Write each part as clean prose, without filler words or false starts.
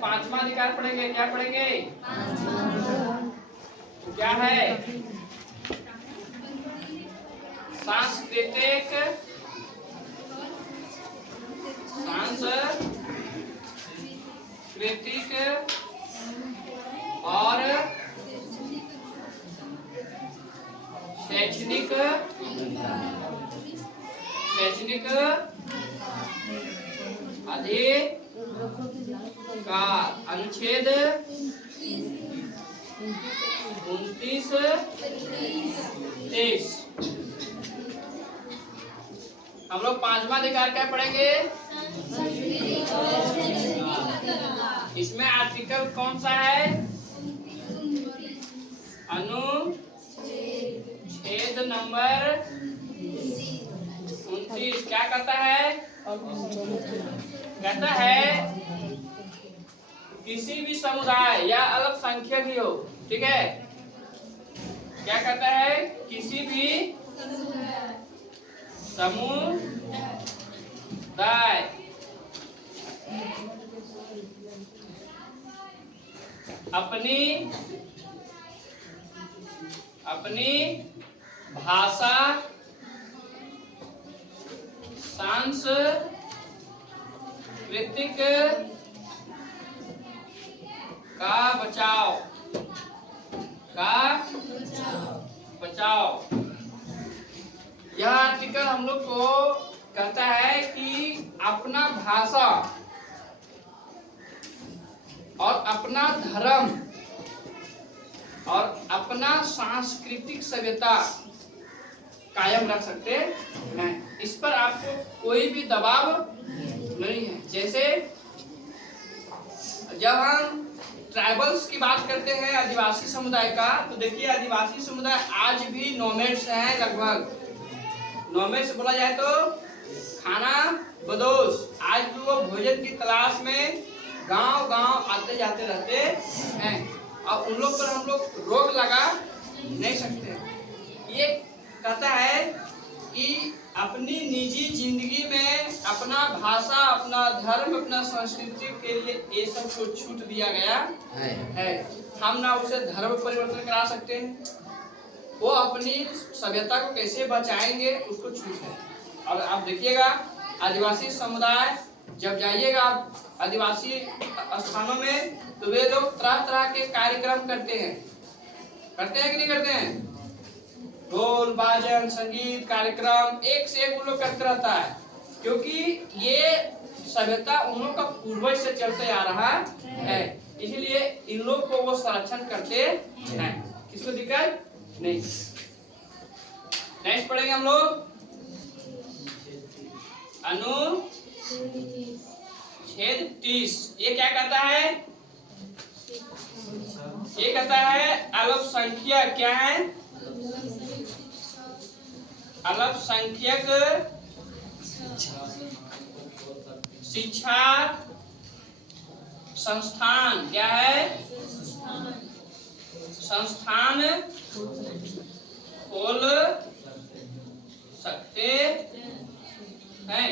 पांचवा अधिकार पढ़ेंगे। क्या पढ़ेंगे? तो क्या है? सांस्कृतिक और शैक्षणिक अधिकार अनुच्छेद 29-30। हम लोग पांचवा अधिकार क्या पढ़ेंगे? इसमें आर्टिकल कौन सा है? अनुच्छेद नंबर 29 क्या कहता है? कहता है किसी भी समुदाय या अल्पसंख्यक ही हो, ठीक है, क्या कहता है? किसी भी समुदाय अपनी भाषा, सांस्कृतिक का बचाव। यह आर्टिकल हम लोग को कहता है कि अपना भाषा और अपना धर्म और अपना सांस्कृतिक सभ्यता कायम रख सकते हैं। इस पर आपको कोई भी दबाव नहीं है। जैसे जब हम ट्राइबल्स की बात करते हैं, आदिवासी समुदाय का, तो देखिए आदिवासी समुदाय आज भी नोमैड्स हैं। लगभग नोमैड्स बोला जाए तो खाना बदोश। आज भी वो भोजन की तलाश में गांव-गांव आते जाते रहते हैं और उन लोग पर हम लोग रोक लगा नहीं सकते। ये कहता है कि अपनी निजी जिंदगी में अपना भाषा, अपना धर्म, अपना संस्कृति के लिए ये सब को छूट दिया गया है। हम ना उसे धर्म परिवर्तन करा सकते हैं, वो अपनी सभ्यता को कैसे बचाएंगे उसको छूट है। और आप देखिएगा आदिवासी समुदाय जब जाइएगा आदिवासी स्थानों में, तो वे लोग तरह तरह के कार्यक्रम करते हैं कि नहीं करते हैं? ढोल बाजन संगीत कार्यक्रम एक से एक उन लोग करते रहता है, क्योंकि ये सभ्यता उन लोग का पूर्वज से चलते आ रहा है, इसलिए इन लोग को वो संरक्षण करते हैं। किसको दिक्कत नहीं। नेक्स्ट पढ़ेंगे हम लोग अनुच्छेद 30। ये क्या कहता है? ये कहता है अल्पसंख्यक क्या है? अल्पसंख्यक शिक्षा संस्थान क्या है? संस्थान खोल सकते हैं।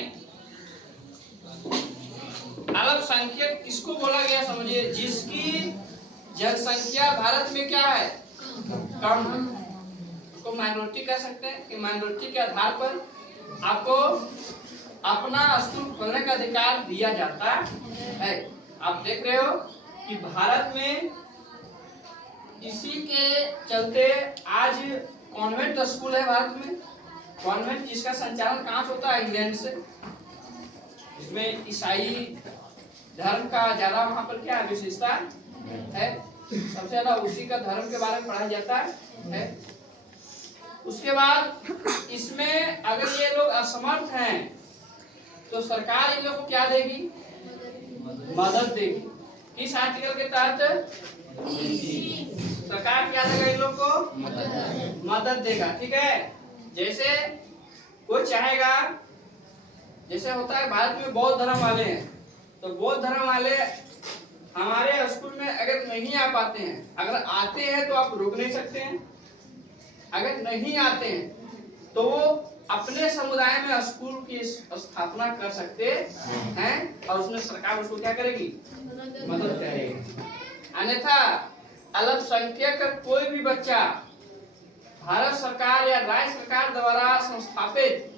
अल्पसंख्यक किसको बोला गया समझिए? जिसकी जनसंख्या भारत में क्या है? कम है। उसको माइनॉरिटी कह सकते हैं कि माइनॉरिटी के आधार पर आपको अपना स्कूल खोलने का अधिकार दिया जाता है। आप देख रहे हो कि भारत में इसी के चलते आज कॉन्वेंट स्कूल है भारत में। कॉन्वेंट जिसका संचालन कहाँ से होता है? इंग्लैंड से। इसमें ईसाई धर्म का ज्यादा वहाँ पर क्या विशेषता है? सबसे ज्यादा उसी का धर्म के बारे में पढ़ाया जाता है। उसके बाद इसमें अगर ये लोग असमर्थ हैं तो सरकार इन लोग को क्या देगी? मदद देगी। किस आर्टिकल के तहत? सरकार क्या देगा इन लोग को? मदद देगा। ठीक है। जैसे कोई चाहेगा, जैसे होता है भारत में बौद्ध धर्म वाले हैं, तो बौद्ध धर्म वाले हमारे स्कूल में अगर नहीं आ पाते हैं, अगर आते हैं तो आप रोक नहीं सकते हैं। अगर नहीं आते हैं तो वो अपने समुदाय में स्कूल की स्थापना कर सकते हैं और उसमें सरकार उसको क्या करेगी, मदद करेगी। अन्यथा अल्पसंख्यक का कोई भी बच्चा भारत सरकार या राज्य सरकार द्वारा संस्थापित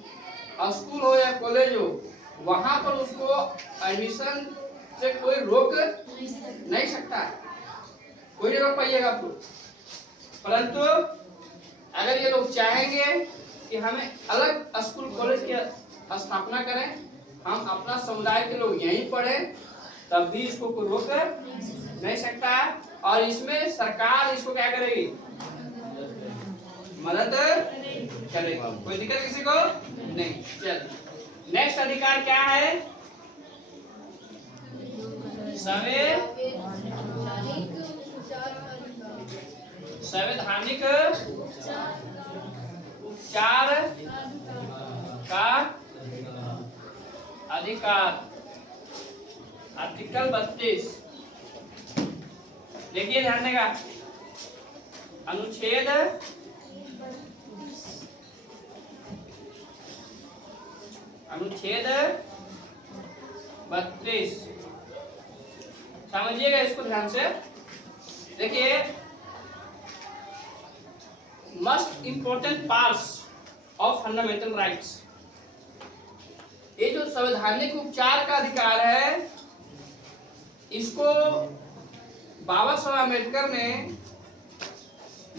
स्कूल हो या कॉलेज हो, वहां पर उसको एडमिशन से कोई रोक नहीं सकता, कोई नहीं रोक पाइएगा आपको। परंतु अगर ये लोग चाहेंगे कि हमें अलग स्कूल कॉलेज की स्थापना करें, हम अपना समुदाय के लोग यहीं पढ़े, तब भी इसको कोई रोक नहीं सकता। और इसमें सरकार इसको क्या करेगी, मदद करेगी, कोई दिक्कत किसी को नहीं। चल नेक्स्ट अधिकार क्या है, संवैधानिक उपचार का अधिकार। आर्टिकल 32 देखिए, ध्यान देगा, अनुच्छेद 32 समझिएगा इसको ध्यान से। देखिए, must important parts of fundamental rights. ये जो संवैधानिक उपचार का अधिकार है, इसको बाबा साहब अम्बेडकर ने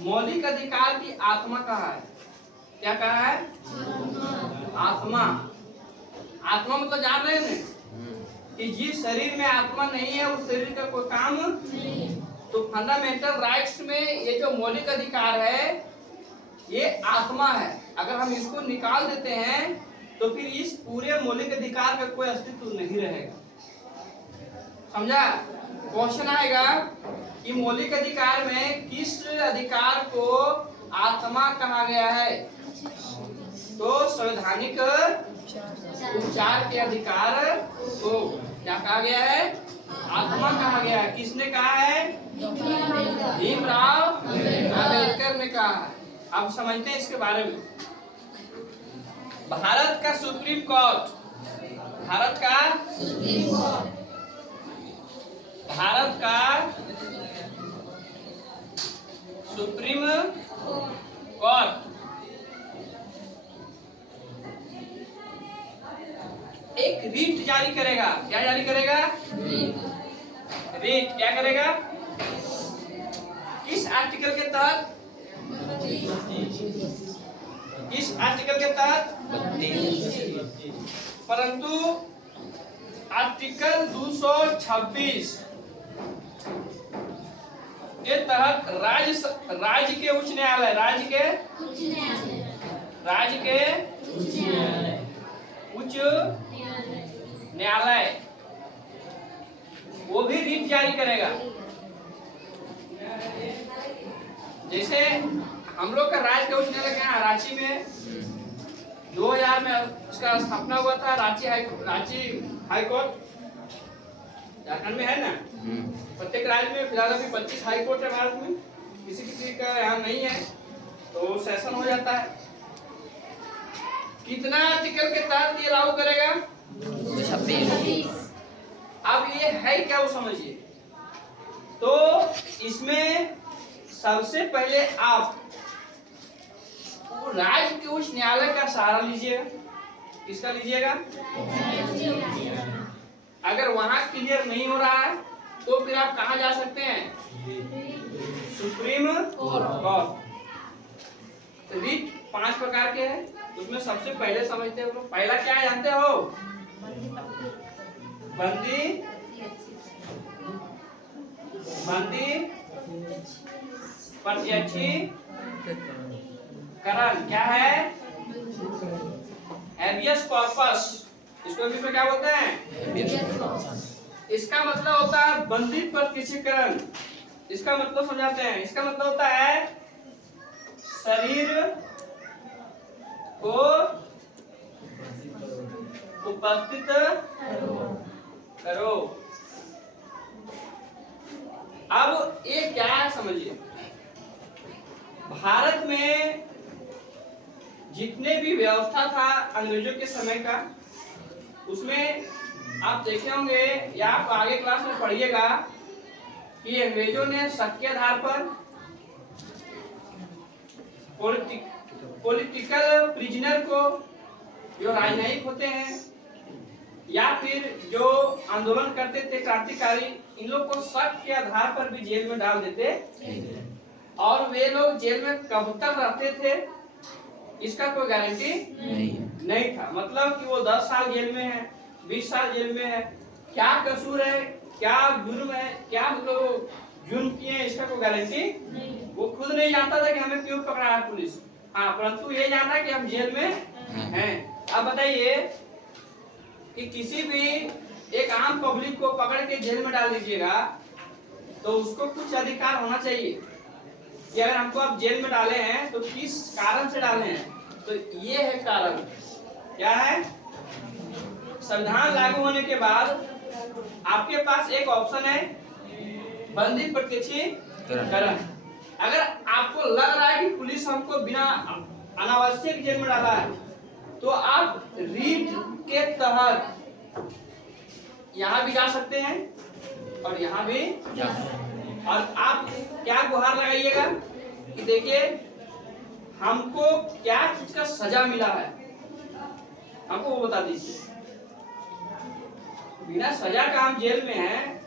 मौलिक अधिकार की आत्मा कहा है। क्या कहा है, आत्मा। आत्मा मतलब जान रहे हैं कि जिस शरीर में आत्मा नहीं है उस शरीर का कोई काम नहीं। तो फंडामेंटल राइट्स में ये जो मौलिक अधिकार है ये आत्मा है। अगर हम इसको निकाल देते हैं तो फिर इस पूरे मौलिक अधिकार का कोई अस्तित्व नहीं रहेगा। समझा? क्वेश्चन आएगा कि मौलिक अधिकार में किस अधिकार को आत्मा कहा गया है, तो संवैधानिक उपचार के अधिकार को क्या कहा गया है, आत्मा कहा गया है। किसने कहा है, भीमराव अम्बेडकर ने कहा है। अब समझते हैं इसके बारे में। भारत का सुप्रीम कोर्ट, भारत का सुप्रीम कोर्ट एक रीट जारी करेगा। क्या जारी करेगा, रीट। क्या करेगा, किस आर्टिकल के तहत, किस आर्टिकल के तहत, परंतु आर्टिकल 226 के तहत राज्य के उच्च न्यायालय, राज्य के उच्च न्यायालय वो भी रीट जारी करेगा। जैसे हम लोग का राज्य का उच्च न्यायालय क्या है, रांची में 2000 में उसका स्थापना हुआ था। रांची हाई कोर्ट झारखंड में है ना। प्रत्येक राज्य में फिलहाल अभी 25 हाई कोर्ट है भारत में, किसी का यहाँ नहीं है, तो सेशन हो जाता है। कितना आर्टिकल के तहत ये लागू करेगा, 26। अब ये है क्या वो समझिए। तो इसमें सबसे पहले आप राज्य के उच्च न्यायालय का सहारा लीजिएगा। किसका लीजिएगा, अगर वहां क्लियर नहीं हो रहा है तो फिर आप कहाँ जा सकते हैं, सुप्रीम कोर्ट। रीट 5 प्रकार के हैं, उसमें सबसे पहले समझते हो। पहला क्या है जानते हो, बंदी प्रत्यक्षीकरण। क्या है, हैबियस कॉर्पस। इसको इंग्लिश में क्या बोलते हैं, इसका मतलब होता है बंदी प्रत्यक्षीकरण। इसका मतलब समझाते हैं। इसका मतलब होता है शरीर को उपस्थित करो। अब ये क्या है समझिए। भारत में जितने भी व्यवस्था था अंग्रेजों के समय का, उसमें आप देखे होंगे या आप आगे क्लास में पढ़िएगा कि अंग्रेजों ने शक के आधार पर पॉलिटिकल प्रिजनर को, जो राजनयिक होते हैं या फिर जो आंदोलन करते थे क्रांतिकारी, इन लोग को शक के आधार पर भी जेल में डाल देते और वे लोग जेल में कब तक रहते थे इसका कोई गारंटी नहीं था। मतलब कि वो 10 साल जेल में है, 20 साल जेल में है, क्या कसूर है, क्या जुर्म है, क्या मतलब जुर्म किए हैं, इसका कोई गारंटी वो खुद नहीं जानता था कि हमें क्यों पकड़ा है पुलिस। हाँ, परंतु ये जानता है कि हम जेल में हैं। अब बताइए कि किसी भी एक आम पब्लिक को पकड़ के जेल में डाल दीजिएगा तो उसको कुछ अधिकार होना चाहिए कि अगर हमको आप जेल में डाले हैं तो किस कारण से डाले हैं। तो ये है कारण, क्या है, संविधान लागू होने के बाद आपके पास एक ऑप्शन है बंदी प्रत्यक्षीकरण। अगर आपको लग रहा है कि पुलिस हमको बिना अनावश्यक जेल में डाला है तो आप रीट के तहत यहाँ भी जा सकते हैं और यहाँ भी जा सकते हैं। और आप क्या गुहार लगाइएगा कि देखिए हमको क्या चीज का सजा मिला है, हमको वो बता दीजिए। बिना सजा का हम जेल में हैं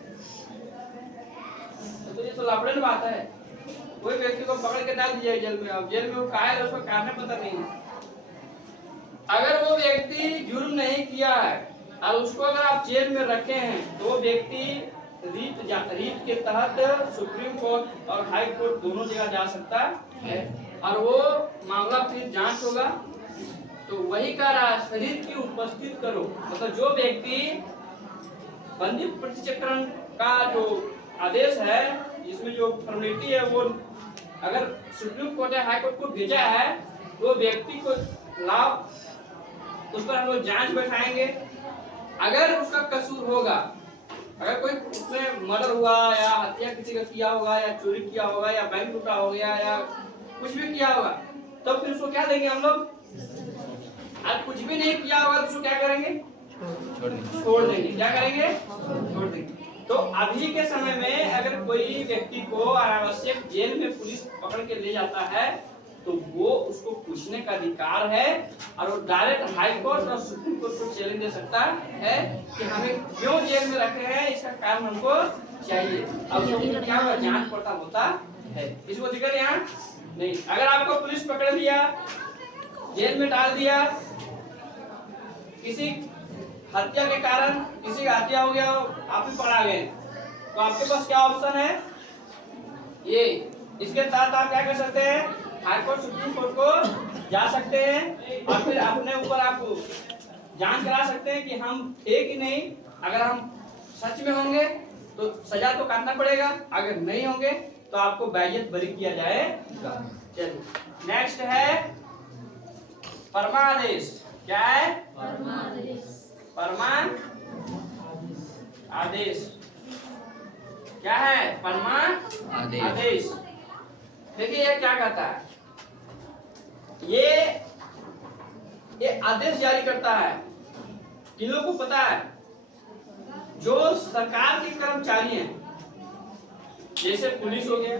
तो ये तो लापड़े बात है। कोई व्यक्ति को पकड़ के डाल दिया जेल में, अब जेल में वो कहा है उसको कारण पता नहीं है। अगर वो व्यक्ति जुर्म नहीं किया है और उसको अगर आप जेल में रखे हैं तो वो व्यक्ति रीट के तहत सुप्रीम कोर्ट और हाई कोर्ट दोनों जगह जा सकता है और वो मामला फिर जांच होगा। तो वही कह रहा है शरीर की उपस्थित करो, मतलब जो व्यक्ति बंदी प्रत्यक्षीकरण का जो आदेश है जिसमें जो फॉर्मेलिटी है वो अगर सुप्रीम कोर्ट या हाई कोर्ट को भेजा है तो व्यक्ति को लाभ उस पर हम लोग जांच बैठाएंगे। अगर उसका कसूर होगा, अगर कोई उसमें मर्डर हुआ या हत्या किसी का किया होगा या चोरी किया होगा या बैंक लूटा हो गया या कुछ भी किया होगा तो फिर उसको क्या देंगे हम लोग। आज कुछ भी नहीं किया होगा तो उसको क्या करेंगे, छोड़ देंगे। क्या करेंगे, छोड़ देंगे। तो अभी के समय में अगर कोई व्यक्ति को अनावश्यक जेल में पुलिस पकड़ के ले जाता है तो वो उसको पूछने का अधिकार है और वो डायरेक्ट हाई कोर्ट और सुप्रीम कोर्ट को चैलेंज दे सकता है कि हमें क्यों जेल में रखे हैं, इसका कारण हमको चाहिए। अब तो क्या होगा, जांच पड़ताल होता है, इसको दिक्कत यहाँ नहीं। अगर आपको पुलिस पकड़ लिया, जेल में डाल दिया, किसी हत्या के कारण किसी का हत्या हो गया, आप भी पकड़ा गए, तो आपके पास क्या ऑप्शन है, ये इसके तहत आप क्या कर सकते हैं, हाई कोर्ट सुप्रीम कोर्ट को जा सकते हैं और फिर अपने ऊपर आप जांच करा सकते हैं कि हम थे कि नहीं। अगर हम सच में होंगे तो सजा तो काटना पड़ेगा, अगर नहीं होंगे तो आपको बाइज्जत बरी किया जाएगा। चलिए नेक्स्ट है परमादेश। क्या है, परमान आदेश। क्या है, परमान आदेश। देखिए ये क्या कहता है, ये आदेश जारी करता है। किन लोगों को पता है, जो सरकार के कर्मचारी हैं, जैसे पुलिस हो गए,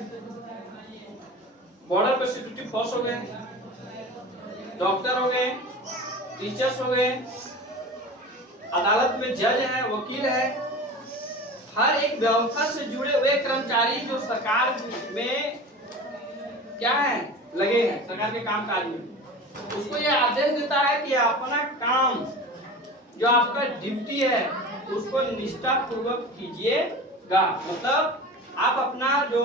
बॉर्डर पर सिक्योरिटी फोर्स हो गए, डॉक्टर हो गए, टीचर्स हो गए, अदालत में जज है, वकील है, हर एक व्यवस्था से जुड़े हुए कर्मचारी जो सरकार में क्या है, लगे हैं, सरकार के काम काज में, उसको ये आदेश देता है कि अपना काम जो आपका ड्यूटी है उसको निष्ठा पूर्वक कीजिएगा। मतलब आप अपना जो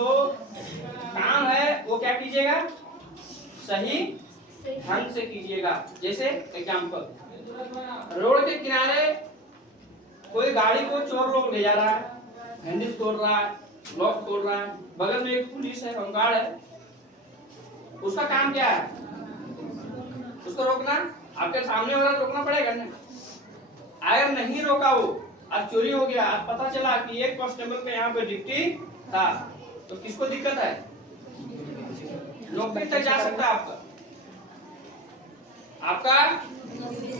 काम है वो क्या कीजिएगा, सही ढंग से कीजिएगा। जैसे एग्जाम्पल, रोड के किनारे कोई गाड़ी को चोर लोग ले जा रहा है, हैंडल तोड़ रहा है, लॉक तोड़ रहा है, बगल में एक पुलिस है, होमगार्ड है, उसका काम क्या है, उसको रोकना। आपके सामने हो रहा है, रोकना पड़ेगा ना। अगर नहीं रोका, वो आज चोरी हो गया, आज पता चला कि एक कांस्टेबल पे यहाँ पे ड्यूटी था, तो किसको दिक्कत है, नौकरी तक जा सकता है आपका। आपका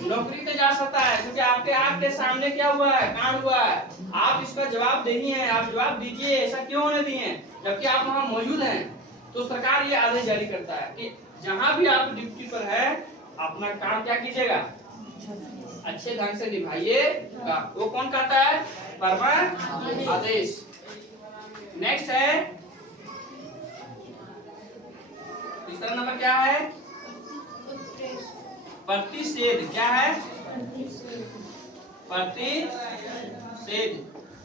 नौकरी पे जा सकता है, क्योंकि आपके आंख के सामने क्या हुआ है, कांड हुआ है। आप इसका जवाब नहीं है, आप जवाब दीजिए, ऐसा क्यों होने दिए, जबकि आप वहां मौजूद हैं। तो सरकार ये आदेश जारी करता है कि जहां भी आप ड्यूटी पर है, अपना काम क्या कीजिएगा, अच्छे ढंग से निभाइएगा। वो कौन कहता है, परमानेंट आदेश। नेक्स्ट है तीसरा नंबर क्या है, प्रतिषेध। क्या है, प्रतिषेध।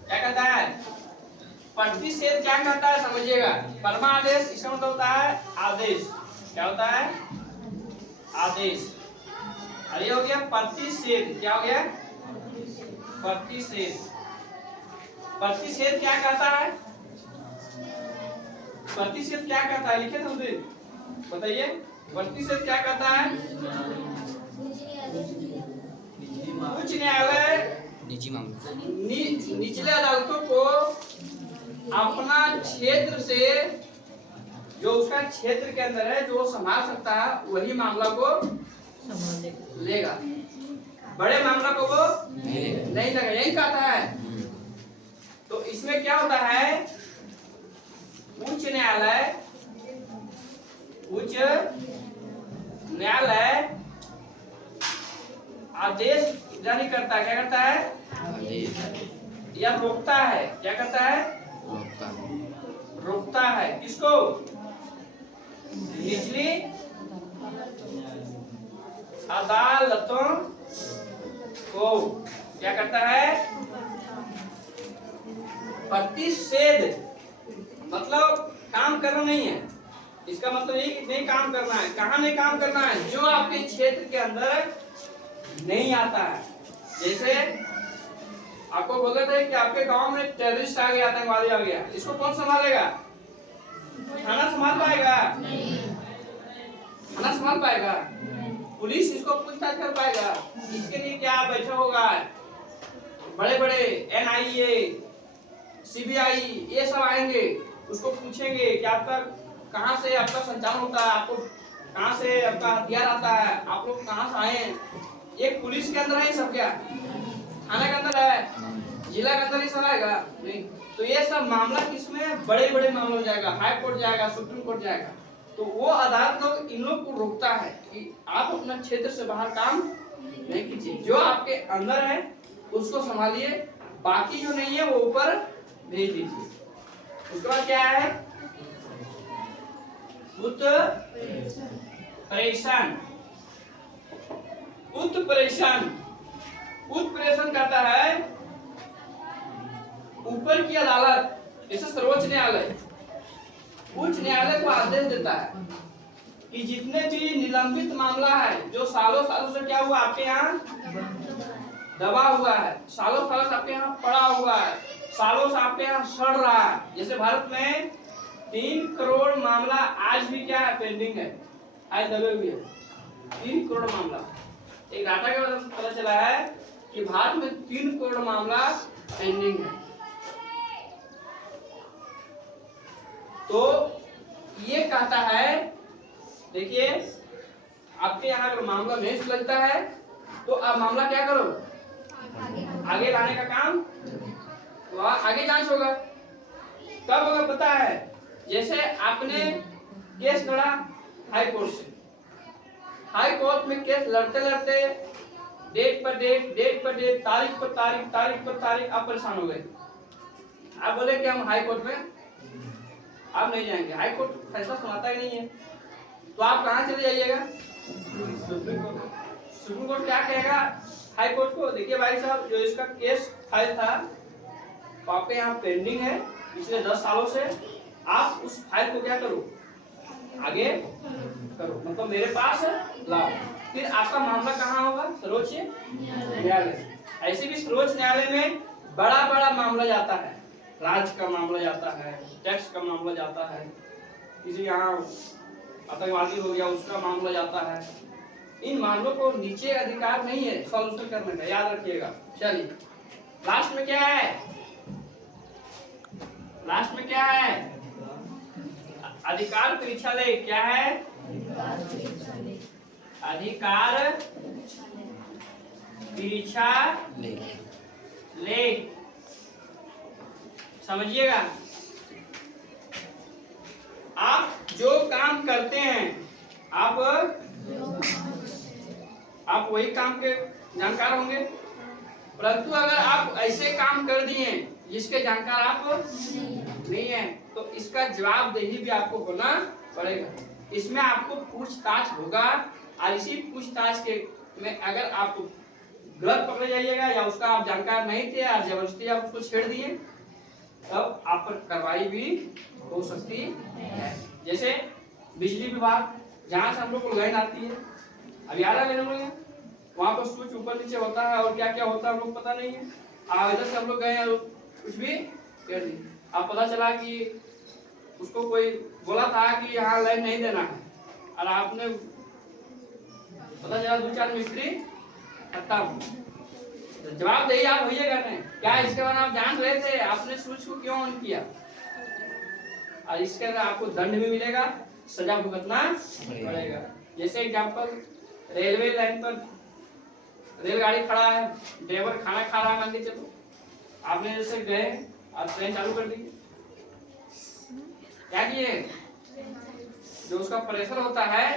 क्या कहता है, प्रतिषेध क्या कहता है, समझिएगा। परमा आदेश इसका मतलब होता है आदेश। क्या होता है, आदेश। अरे हो गया प्रतिषेध। क्या हो गया, प्रतिषेध। प्रतिषेध क्या कहता है, प्रतिषेध क्या कहता है, लिखे थे, बताइए। प्रतिषेध क्या कहता है, उच्च न्यायालय निजी मामला निचले अदालतों को अपना क्षेत्र से, जो उसका क्षेत्र के अंदर है, जो संभाल सकता है, वही मामला को लेगा। बड़े मामला को वो नहीं लेगा, यही कहता है। तो इसमें क्या होता है, उच्च न्यायालय आदेश जारी करता है। क्या करता है, या रोकता है। क्या करता है, रोकता है। किसको, निचली अदालतों को। क्या करता है, प्रतिषेध मतलब काम करना नहीं है। इसका मतलब ये कि नहीं काम करना है। कहाँ नहीं काम करना है, जो आपके क्षेत्र के अंदर नहीं आता है। जैसे आपको बोले थे कि आपके गांव में टेररिस्ट आ गया, आतंकवादी आ गया, इसको कौन संभालेगा, थाना संभाल पाएगा, थाना संभाल पाएगा, पुलिस इसको पूछताछ कर पाएगा। इसके लिए क्या बैठक होगा, बड़े बड़े NIA CBI ये सब आएंगे, उसको पूछेंगे कि आपका कहाँ से आपका संचालन होता है, आपको कहाँ से आपका हथियार आता है, आप लोग कहाँ से आए हैं। एक पुलिस के अंदर है सब, क्या थाना के अंदर है, जिला के अंदर ही सब आएगा नहीं। तो ये सब मामला किसमें, बड़े बड़े मामले में जाएगा, हाई कोर्ट जाएगा, सुप्रीम कोर्ट जाएगा। तो वो अदालत लोग इन लोग को रोकता है कि आप अपना क्षेत्र से बाहर काम नहीं कीजिए, जो आपके अंदर है उसको संभालिए, बाकी जो नहीं है वो ऊपर भेज दीजिए। उसके बाद क्या है, उत्प्रेषण। उत्प्रेषण उत्प्रेषण करता है ऊपर की अदालत, जैसे सर्वोच्च न्यायालय उच्च न्यायालय को आदेश देता है कि जितने भी निलंबित मामला है, जो सालों सालों से क्या हुआ आपके यहाँ दबा हुआ है, सालों सालों से आपके यहाँ पड़ा हुआ है, सालों से आपके यहाँ सड़ रहा है। जैसे भारत में 3 करोड़ मामला आज भी क्या है, पेंडिंग है, आज दबे हुए हैं 3 करोड़ मामला। एक डाटा के वजह से पता चला है कि भारत में 3 करोड़ मामला पेंडिंग है। तो ये कहता है, देखिए आपके यहाँ अगर मामला नहीं सुलझता है तो आप मामला क्या करो, आगे लाने का काम, तो आगे जांच होगा। कब होगा पता है, जैसे आपने केस लड़ा हाई कोर्ट से, हाई कोर्ट में केस लड़ते लड़ते डेट पर डेट, डेट पर डेट, तारीख पर तारीख, तारीख पर तारीख, आप परेशान हो गए। आप बोले कि हम हाई कोर्ट में आप नहीं जाएंगे, हाई कोर्ट फैसला सुनाता ही नहीं है। तो आप कहाँ चले जाइएगा, सुप्रीम कोर्ट। सुप्रीम कोर्ट क्या कहेगा हाई कोर्ट को, देखिए भाई साहब जो इसका केस फाइल था तो आपके यहाँ पेंडिंग है पिछले 10 सालों से, आप उस फाइल को क्या करो, आगे करो, मतलब मेरे पास लाओ। फिर आपका मामला कहाँ होगा, सर्वोच्च न्यायालय। ऐसे भी सर्वोच्च न्यायालय में बड़ा बड़ा मामला जाता है, राज्य का मामला जाता है, टैक्स का मामला जाता है, किसी यहाँ आतंकवादी हो गया उसका मामला जाता है। इन मामलों को नीचे अधिकार नहीं है सॉल्यूशन करने का, याद रखिएगा। चलिए लास्ट में क्या है, लास्ट में क्या है, अधिकार परीक्षालय। क्या है, अधिकार पीछा ले। समझिएगा, आप जो काम करते हैं आप वही काम के जानकार होंगे, परंतु अगर आप ऐसे काम कर दिए जिसके जानकार आप नहीं है तो इसका जवाबदेही भी आपको होना पड़ेगा। इसमें आपको पूछताछ होगा और इसी पूछताछ के में अगर आप गलत पकड़े जाइएगा या उसका आप जानकार नहीं थे और जबरदस्ती आप उसको छेड़ दिए तब आप पर कार्रवाई भी हो सकती है। जैसे बिजली विभाग, जहाँ से हम लोग को लाइन आती है, अब 11 लाइन में वहाँ पर स्विच ऊपर नीचे होता है और क्या क्या होता है हम लोग पता नहीं है। इधर से हम लोग गए और कुछ भी कर दी, अब पता चला कि उसको कोई बोला था कि यहाँ लाइन नहीं देना है और आपने पता चला 2-4 मिस्त्री खत्म, जवाबदेही आप होइएगा नहीं। क्या इसके बाद आप जान रहे थे आपने स्विच को क्यों ऑन किया, और इसके अंदर आपको दंड भी मिलेगा, सजा भुगतना पड़ेगा। जैसे एग्जांपल, रेलवे लाइन पर रेलगाड़ी खड़ा है, ड्राइवर खाना खा रहा है, मान के चलो आपने जैसे गए और ट्रेन चालू कर दी, क्या किए, जो उसका प्रेशर होता है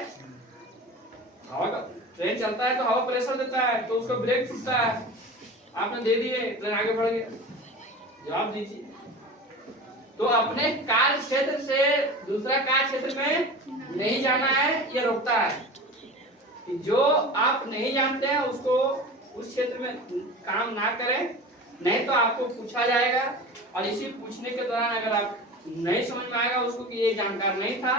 हवा का, ट्रेन चलता है तो हवा प्रेशर देता है तो उसका ब्रेक छूटता है, आपने दे दिए, ट्रेन आगे बढ़ गया। जवाब दीजिए। तो अपने कार्य क्षेत्र से दूसरा कार्य क्षेत्र में नहीं जाना है, ये रोकता है कि जो आप नहीं जानते हैं उसको उस क्षेत्र में काम ना करें, नहीं तो आपको पूछा जाएगा और इसी पूछने के दौरान अगर आप नहीं समझ में आएगा उसको कि ये जानकार नहीं था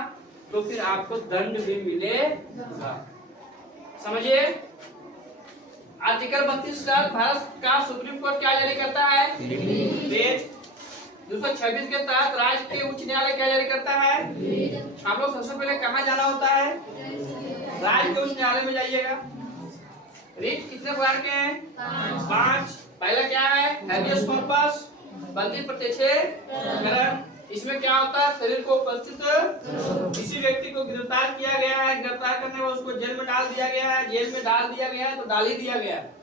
तो फिर आपको दंड भी मिलेगा। समझिए, आर्टिकल 32 भारत का सुप्रीम कोर्ट क्या जारी करता है, 226 के तहत राज्य के उच्च न्यायालय क्या जारी करता है। हम लोग सबसे पहले कहाँ जाना होता है, राज्य के उच्च न्यायालय में जाइएगा। रिट कितने प्रकार के हैं, 5। पहला क्या है, हैबियस कॉर्पस, बंदी प्रत्यक्षीकरण। इसमें क्या होता है, शरीर को उपस्थित किसी व्यक्ति को गिरफ्तार किया गया है, गिरफ्तार करने में उसको जेल में डाल दिया गया है, जेल में डाल दिया गया है तो डाल ही दिया गया है।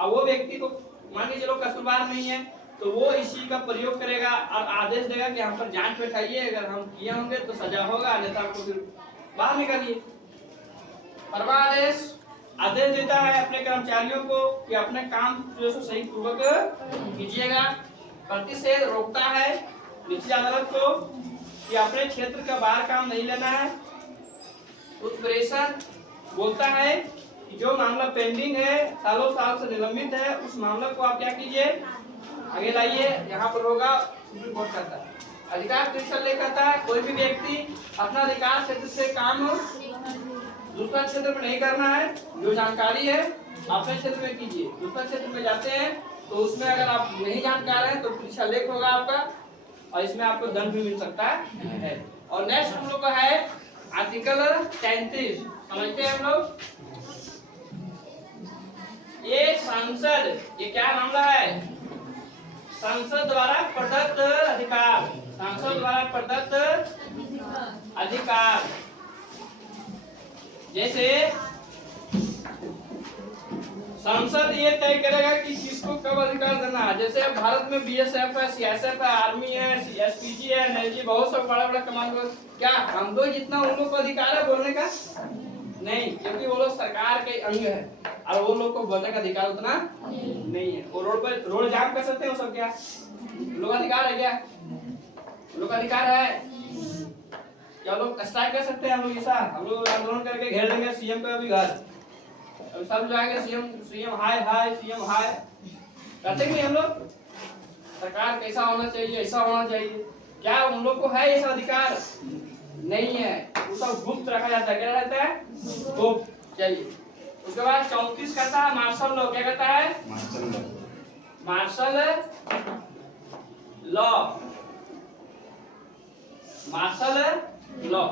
अब वो व्यक्ति को मान के चलो कसूरवार नहीं है तो वो इसी का प्रयोग करेगा और आदेश देगा कि हम पर जांच बैठाइए, अगर हम किए होंगे तो सजा होगा, अन्यथा आपको फिर बाहर निकालिए। आदेश देता है अपने कर्मचारियों को कि अपने काम जो सही पूर्वक कीजिएगा। प्रतिषेध रोकता है निचली अदालत को कि अपने क्षेत्र का बाहर काम नहीं लेना है। उत्प्रेषण बोलता है कि जो मामला पेंडिंग है, सालों साल से निलंबित है, उस मामले को आप क्या कीजिए, आगे लाइए, यहाँ पर होगा, सुप्रीम कोर्ट कहता है। अधिकार परीक्षण ले कहता है कोई भी व्यक्ति अपना अधिकार क्षेत्र से काम दूसरा क्षेत्र में नहीं करना है, जो जानकारी है अपने क्षेत्र में कीजिए। दूसरा क्षेत्र में जाते हैं तो उसमें अगर आप नहीं जानकार हैं तो परीक्षा लेख होगा आपका और इसमें आपको दंड भी मिल सकता है। और नेक्स्ट हम लोग का है आर्टिकल 33, समझते हैं हम लोग। ये संसद, ये क्या मामला है, संसद द्वारा प्रदत्त अधिकार, संसद द्वारा प्रदत्त अधिकार। जैसे संसद ये तय करेगा कि किसको कब अधिकार देना है। जैसे भारत में बीएसएफ है, सीएसएफ है, आर्मी है, एसपीजी है, नेवी, बहुत सब बड़ा बड़ा कमांडो। क्या हम लोग जितना उन लोग को अधिकार है बोलने का नहीं, क्योंकि वो लोग सरकार के अंग है और वो लोग को बोलने का अधिकार उतना नहीं है। वो रोड पर रोड जाम कर सकते हैं, वो सब क्या लोग अधिकार है, क्या लोग अधिकार है, क्या लोग स्ट्राइक कर सकते हैं। हम लोग ऐसा हम लोग आंदोलन करके घेर देंगे सीएम का भी घर, सब जाएंगे सीएम हाय हाय, सीएम हाय करते नहीं। हम लोग सरकार कैसा होना चाहिए, ऐसा होना चाहिए, क्या उन लोग को है ऐसा अधिकार नहीं है, वो सब गुप्त रखा जाता है। क्या रहता है, गुप्त। चलिए उसके बाद 34 कहता है मार्शल लॉ। क्या कहता है, मार्शल लॉ, मार्शल लॉ,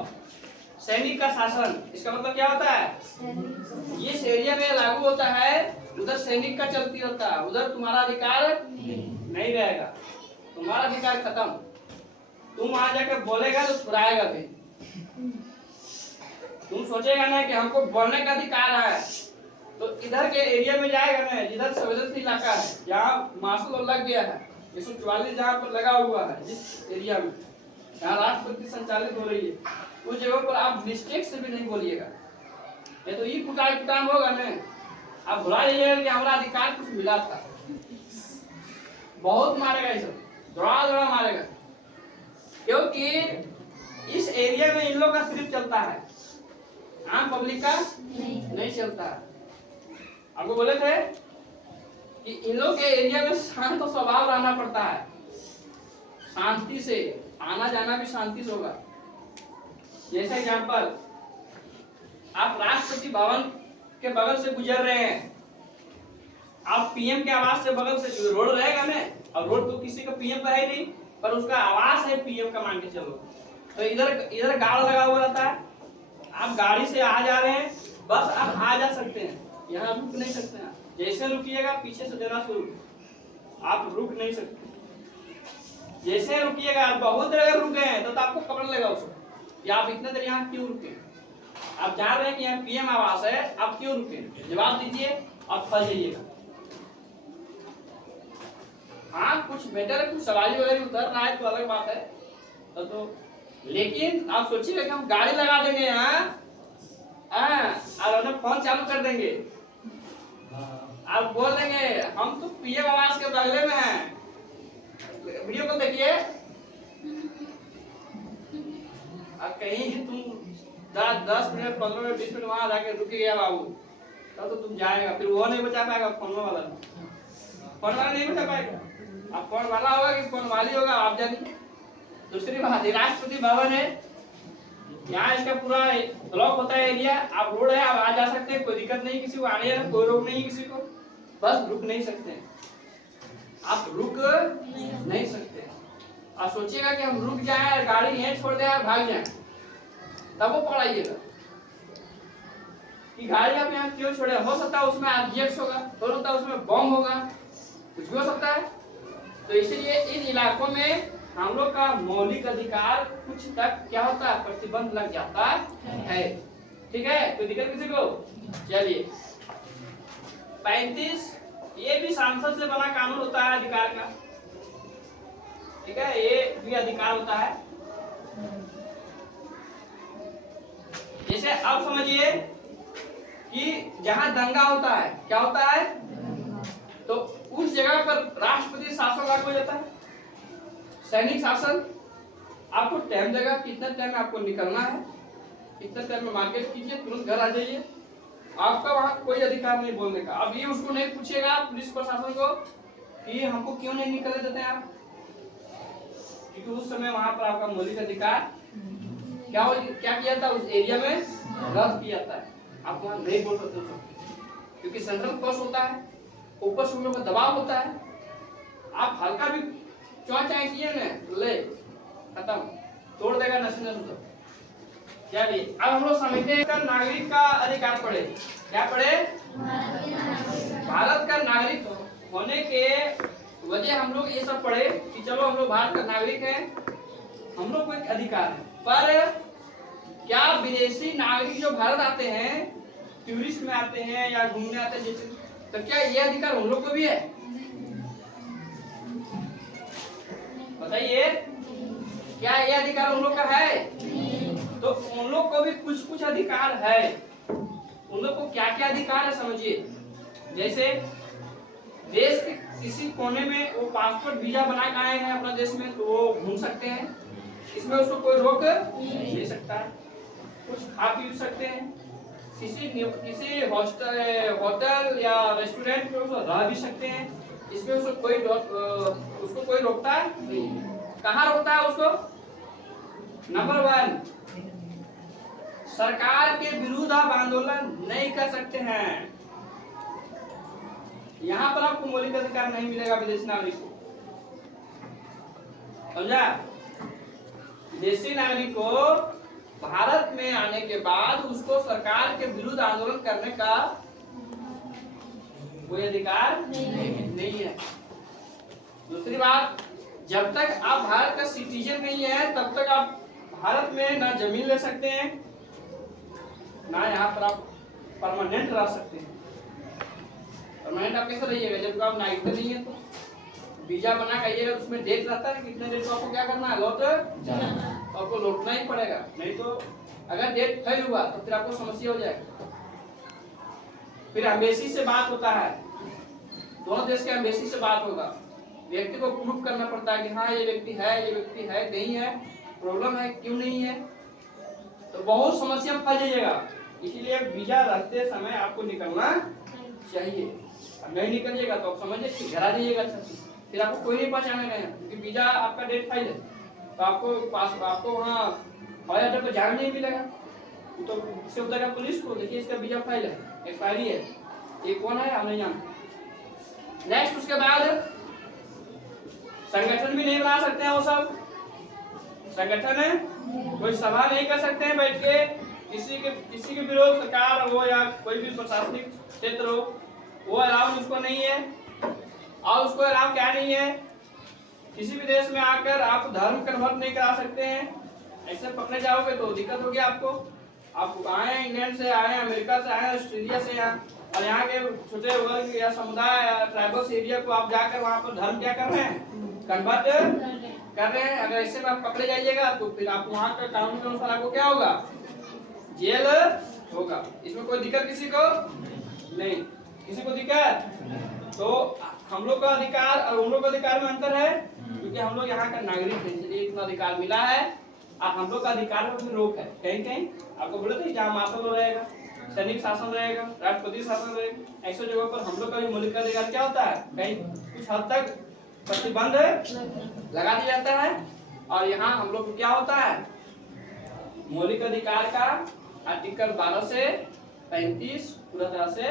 सैनिक का शासन। इसका मतलब क्या होता है, जिस एरिया में लागू होता है उधर सैनिक का चलती होता है, उधर तुम्हारा अधिकार नहीं रहेगा, तुम्हारा अधिकार खत्म। तुम वहां जाकर बोलेगा तो छुड़ाएगा भी। तुम सोचेगा ना कि हमको बोलने का अधिकार है, तो इधर के एरिया में जाएगा ना जिधर संवेदनशील इलाका है, जहाँ मार्शल लॉ लग गया है, 144 जहाँ पर लगा हुआ है, जिस एरिया में जहाँ राष्ट्रपति संचालित हो रही है, उस जगह पर आप मिस्टेक से भी नहीं बोलिएगा, ये तो ये कुटाम होगा ना। आप भुला जाइएगा कि हमारा अधिकार कुछ मिला था। बहुत मारेगा ये सब, दौड़ा मारेगा, क्योंकि इस एरिया में इन लोग का सिर्फ चलता है, आम पब्लिक का नहीं चलता है। आपको बोले थे कि इन लोग के एरिया में शांत स्वभाव रहना पड़ता है, शांति से आना जाना भी शांति से होगा। जैसे एग्जाम्पल, आप राष्ट्रपति भवन के बगल से गुजर रहे हैं, आप पीएम के आवास से बगल से रोड रहेगा ना, और रोड तो किसी का पीएम का है नहीं, पर उसका आवास है पीएम का, मान के चलो। तो इधर गार्ड लगा हुआ रहता है, आप गाड़ी से आ जा रहे हैं, बस आप आ जा सकते हैं, यहाँ रुक नहीं सकते हैं। जैसे रुकिएगा पीछे से देना शुरू, आप रुक नहीं सकते। जैसे रुकिएगा, बहुत देर अगर रुक गए हैं तो आपको पकड़ लेगा उसको कि आप इतने देर यहाँ क्यों रुके, आप जान रहे हैं कि यहाँ पीएम आवास है, आप क्यों रुके, जवाब दीजिए और फंस जाइएगा। हाँ, कुछ बेटर कुछ सवारी वगैरह उतर रहा है तो अलग बात है, तो लेकिन आप सोचिएगा कि हम गाड़ी लगा देंगे यहाँ और फोन चालू कर देंगे, आप बोल देंगे हम तो पीएम आवास के बगले में हैं, वीडियो को देखिए, अब कहीं तुम 10 मिनट 15 मिनट 20 मिनट वहां जाके रुक गया बाबू, तब तो तुम जाएगा, फिर वो नहीं बचा पाएगा, फोन वाला नहीं बचा पाएगा। अब फोन वाला होगा कि फोन वाली होगा, आप जानिए। दूसरी बात, राष्ट्रपति भवन है, यहाँ इसका पूरा ब्लॉक होता है एरिया, आप रोड है, आप आ जा सकते हैं, कोई दिक्कत नहीं, किसी को आने जाने कोई रोक नहीं किसी को, बस रुक नहीं सकते, आप रुक नहीं सकते। आप सोचिएगा कि हम रुक जाएं और गाड़ी यहीं छोड़ दें और भाग जाएं, तब वो पकड़ाइएगा कि गाड़ी आप यहाँ क्यों छोड़े। हो सकता है उसमें आरजीएक्स होगा, हो सकता है उसमें बम होगा, कुछ भी हो सकता है। तो इसलिए इन इलाकों में हम लोग का मौलिक अधिकार कुछ तक क्या होता है, प्रतिबंध लग जाता है। ठीक है, कोई दिक्कत किसी को? चलिए 35, ये भी सांसद से बना कानून होता है अधिकार का, ठीक है, ये भी अधिकार होता है। जैसे अब समझिए कि जहां दंगा होता है, क्या होता है, तो उस जगह पर राष्ट्रपति शासन लागू हो जाता है, सैनिक शासन। आपको टाइम देगा, कितना टाइम में आपको निकलना है, कितना टाइम में मार्केट कीजिए, तुरंत घर आ जाइए, आपका वहां कोई अधिकार नहीं बोलने का। अब ये उसको नहीं पूछेगा पुलिस प्रशासन को कि हमको क्यों नहीं निकलने देते आप, क्योंकि उस समय वहां पर आपका मौलिक अधिकार क्या किया था, उस एरिया में रद्द किया था। आप वहां नहीं बोल सकते क्योंकि सेंट्रल फोर्स होता है, ऊपर से उन लोगों का दबाव होता है, आप हल्का भी चौचाई किए ना ले खत्म, तोड़ देगा नेशनल। चलिए अब हम लोग समझते हैं नागरिक का अधिकार पढ़े, क्या पढ़े, भारत का नागरिक होने के वजह हम लोग ये सब पढ़े कि चलो हम लोग भारत का नागरिक हैं, हम लोग को एक अधिकार है। पर क्या विदेशी नागरिक जो भारत आते हैं, टूरिस्ट में आते हैं या घूमने आते हैं जैसे, तो क्या ये अधिकार उन लोग को भी है? बताइए, क्या ये अधिकार उन लोग का है? तो उन लोग को भी कुछ कुछ अधिकार है। उन लोग को क्या क्या अधिकार है समझिए। जैसे देश के किसी कोने में वो पासपोर्ट वीजा बना के आए हैं अपना देश में, तो वो घूम सकते हैं, इसमें उसको कोई रोक नहीं सकता है। कुछ खा पी सकते हैं, किसी होटल या रेस्टोरेंट में उसको रह भी सकते हैं, इसमें उसको कोई रोकता नहीं। कहाँ रोकता है उसको? नंबर 1, सरकार के विरुद्ध आप आंदोलन नहीं कर सकते हैं। यहाँ पर आपको मौलिक अधिकार नहीं मिलेगा विदेशी नागरिक को, समझा? विदेशी नागरिक को भारत में आने के बाद उसको सरकार के विरुद्ध आंदोलन करने का कोई अधिकार नहीं है। दूसरी बात, जब तक आप भारत का सिटीजन नहीं है तब तक आप भारत में ना जमीन ले सकते हैं, ना यहाँ पर आप परमानेंट रह सकते हैं। परमानेंट आप कैसे रहिएगा जब आप नागरिक नहीं है तो वीजा बना के आइएगा, तो उसमें डेट रहता है कितने डेट को आपको क्या करना है, लौट जाना, आपको लौटना ही पड़ेगा। नहीं तो अगर डेट फेल हुआ तो फिर आपको समस्या हो जाएगा। फिर एम्बेसी से बात होता है, दोनों देश के एम्बेसी से बात होगा, व्यक्ति को प्रूफ करना पड़ता है कि हाँ ये व्यक्ति है, ये व्यक्ति है, नहीं है, प्रॉब्लम है, क्यों नहीं है, तो बहुत समस्या फंस जाइएगा। इसीलिए वीजा रहते समय आपको निकलना चाहिए। अब नहीं निकलिएगा तो आप समझिए कि घर आ जाइएगा, फिर आपको कोई नहीं पहचानेगा यहाँ, क्योंकि वीजा आपका डेट फाइल है, तो आपको वहाँ हवाई अड्डे पर जाने नहीं मिलेगा। तो इससे होता है पुलिस को, देखिए इसका वीजा फाइल है, एक्सपायरी है, ये कौन है आप नहीं जानते। नेक्स्ट उसके बाद संगठन भी नहीं बना सकते हैं वो सब, संगठन है कोई सभा नहीं कर सकते हैं बैठ के, किसी के विरोध सरकार हो या कोई भी प्रशासनिक क्षेत्र हो, वो अलाउ उसको नहीं है। और उसको अलाउ क्या नहीं है, किसी भी देश में आकर आप धर्म कन्वर्ट नहीं करा सकते हैं। ऐसे पकड़े जाओगे तो दिक्कत होगी आपको। आप आए इंग्लैंड से, आए अमेरिका से, आए ऑस्ट्रेलिया से, और यहाँ के छोटे वर्ग या समुदाय या ट्राइबल्स एरिया को आप जाकर वहाँ पर धर्म क्या कर रहे हैं, कन्वर्ट कर रहे हैं। अगर ऐसे में आप पकड़े जाइएगा तो फिर आप वहाँ का कानून के अनुसार आपको क्या होगा, जेल होगा। इसमें कोई दिक्कत किसी को नहीं, किसी को दिक्कत। तो हम लोग का अधिकार और उन लोग का अधिकार में अंतर है, क्योंकि हम लोग यहाँ का नागरिक है, इसलिए इतना अधिकार मिला है। और हम लोग का अधिकार में रोक है, कहीं कहीं आपको बोले थे जहाँ मार्शल रहेगा, सैनिक शासन रहेगा, राष्ट्रपति शासन रहेगा, ऐसे जगह पर हम लोग का भी मौलिक अधिकार क्या होता है, कहीं कुछ हद तक प्रतिबंध लगा दिया जाता है। और यहाँ हम लोग क्या होता है, मौलिक अधिकार का आर्टिकल 12 से 35 पूरा तरह से